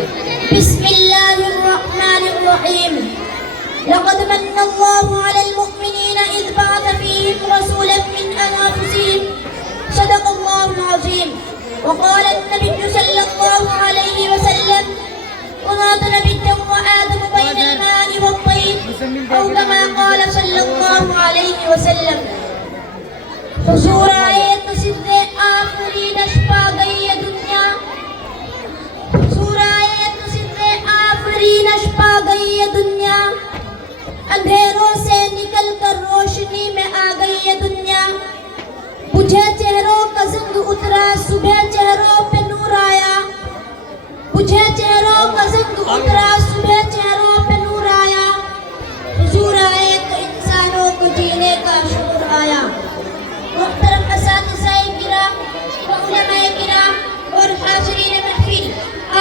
بسم الله الرحمن الرحيم. لقد من الله على المؤمنين إذ بعث فيهم رسولا من أنفسهم صدق الله العظيم. وقال النبي صلى الله عليه وسلم وما نبيا وآدم بين الماء والطين أو كما قال صلى الله عليه وسلم. حضور آئے تو صدے آخری نشپا گئی یہ دنیا. حضور آئے تو صدے آخری نشپا گئی یہ دنیا. اندھیروں سے نکل کر روشنی میں آ گئی یہ دنیا. بجھے چہروں کا زنگ اترا صبح چہروں پہ نور آیا. بجھے چہروں کا زنگ اترا صبح چہروں پہ نور آیا. حضور آئے تو انسانوں کو جینے کا شعور آیا. محترم اساتذہ کرام و علماء کرام اور حاضرین محفل،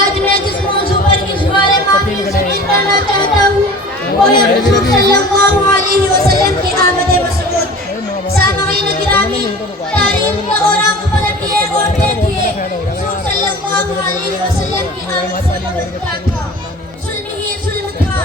آج میں جس موضوع پر اظہار معامل کرنا چاہتا ہوں وہ ہے حضور صلی اللہ علیہ وسلم کی آمد مسعود. سامعین گرامی، تاریخ کا اوراق پلٹیے اور دیکھیے حضور صلی اللہ علیہ وسلم کی آمد مسعود کیا تھا. ظلم ہی ظلم تھا،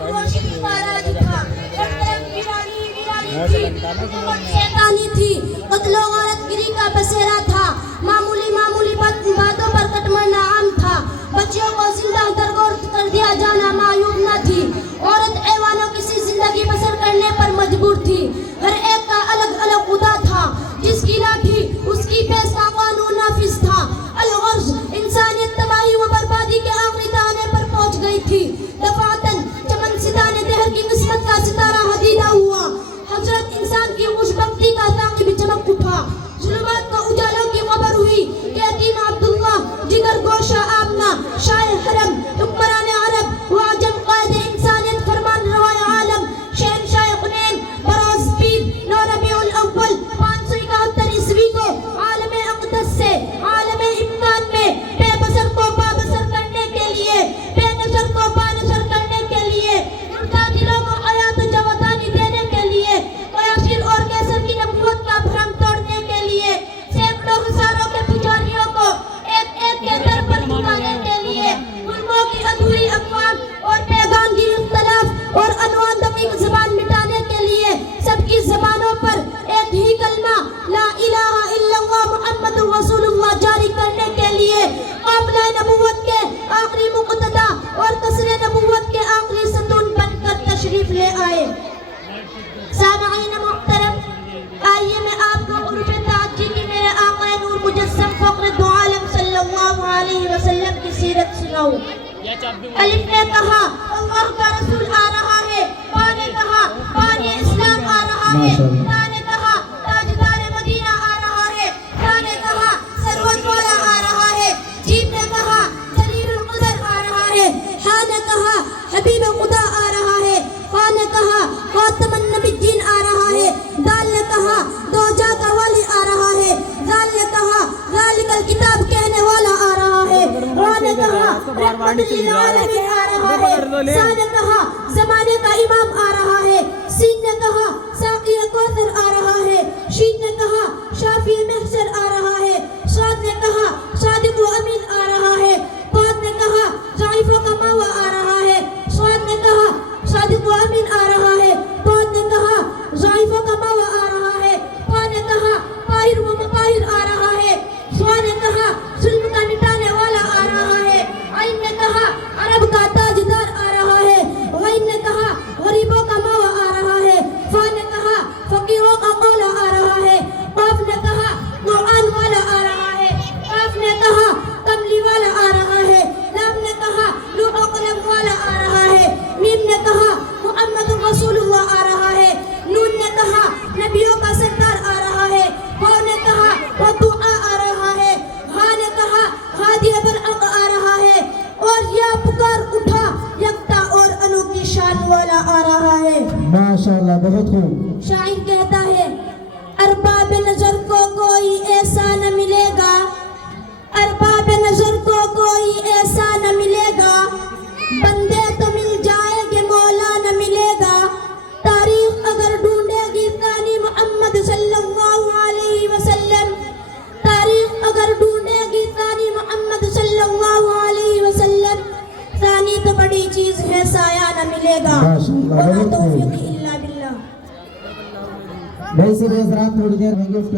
روشن کا راج تھا. محترم گرامی تھی، حکومت شیطانی تھی، قتل و غارت گری کا بسیرا تھا. معمولی باتوں پر کٹ مرنا عام تھا. بچیوں کو زندہ درگور کر دیا جانا معیوب نہ تھی. عورت ایوانوں کسی زندگی بسر کرنے پر مجبور تھی. ہر ایک کا الگ الگ خدا تھا. جس کی لاٹھی اس کی پیس کا قانون نافذ تھا. الغرض انسانیت تباہی و بربادی کے آخری دہانے پر پہنچ گئی تھی. دفعتاً چمن ستانے دہر کی قسمت کا ستارہ حدیدہ ہوا. حضرت انسان کی خوشبختی کا ثاقب چمک اٹھا. ظلمات کو اجالوں کی خبر ہوئی کہ یتیم عبداللہ، جگر گوشہ آمنہ، شاہ حرم، حکمران عرب و عجم، قائد انسانیت، فرمان روائے عالم، شہنشاہ حنین، براز پیر، 9 ربیع الاول 571 عیسوی کو عالم اقدس سے عالم امکان میں بے بصر کو بابصر کرنے کے لیے، بے نظر کو بانظر کرنے کے لیے، مردہ دلوں کو حیات و جاودانی دینے کے لیے، قیاصر اور کیسر کی نبوت کا بھرم توڑنے کے لیے، سینکڑوں ہزاروں کے پجاریوں کو ایک ایک کے در پر جھکانے کے لیے، ملکوں کی ادھوری اقوام اور پیغام کی اختلاف اور انوان دقیق زبان مٹانے کے لیے، سب کی زبانوں پر ایک ہی کلمہ لا الہ الا اللہ محمد رسول اللہ جاری کرنے کے لیے قافلہ نبوت کے آخری مقتدا اور قصر نبوت کے آخری ستون بن کر تشریف لے آئے. سامعین محترم، آئیے میں آپ کو عرف تعجی کی میرے آقا نور مجسم فخر دو عالم صلی اللہ علیہ وسلم کی سیرت سناؤں. الف نے کہا اللہ کا رسول آ رہا ہے. با نے کہا بانی اسلام آ رہا ہے. تا نے کہا تاجدار مدینہ آ رہا ہے. تا نے کہا ثروت والا آ رہا ہے. جیم نے کہا جلیل القدر آ رہا ہے. ہا نے کہا حبیب خدا آ رہا ہے. خا نے کہا خاتم النبیین آ رہا ہے. دال نے کہا دوجا کا والی آ رہا ہے. زال نے کہا ذالک الکتاب کہنے والا آ رہا ہے. را نے کہا رحمت للعالمین آ رہا ہے. سا نے کہا زمانے کا امام آ رہا ہے. سین نے کہا ساقی کوثر آ رہا ہے. شین نے کہا شافی محشر آ رہا ہے. صاد نے کہا صادق و امین آ رہا ہے. قاد نے کہا ضعیفوں کا ماوا آ رہا ہے. صاد نے کہا صادق و امین آ رہا ہے. قاد نے کہا ضعیفوں کا ماوا آ رہا ہے. قا نے کہا طاہر و مطاہر آ رہا ہے. صا نے کہا ظلم کا مٹانے والا آ رہا ہے. عین نے کہا عرب کا تاجدار آ رہا ہے. غین نے کہا غریبوں کا ماوا آ رہا ہے. فا نے کہا فقیروں کا قولا آ رہا ہے. قاف نے کہا قرآن والا آ رہا ہے. قاف نے کہا کملی والا آ رہا ہے. لام نے کہا لوح و قلم والا آ رہا ہے. میم نے کہا محمد رسول اللہ آ رہا ہے. نون نے کہا نبیوں کا سردار آ رہا ہے. واو نے کہا ودعا آ رہا ہے. ہا نے کہا ہادی برحق آ رہا ہے. اور یا پکار اٹھا یکتا اور انوکھی شان والا آ رہا ہے. ماشاءاللہ، بہت خوب. شاعر کہتا ہے ارباب نظر کو کوئی ایسا نہ ملے گا. ارباب نظر کو کوئی ایسا نہ ملے گا. بندے تو مل جائے گے مولا نہ ملے گا. تاریخ اگر ڈھونڈے گی ثانی محمد صلی اللہ علیہ وسلم. تاریخ اگر ڈھونڈے گی ثانی محمد صلی اللہ علیہ وسلم. تمہیں سایہ نہ ملے گا ماشاءاللہ، وما بہت خوب۔ توفیقی الا باللہ۔ بھائی سیدھے حضرات تھوڑی دیر میں گفٹ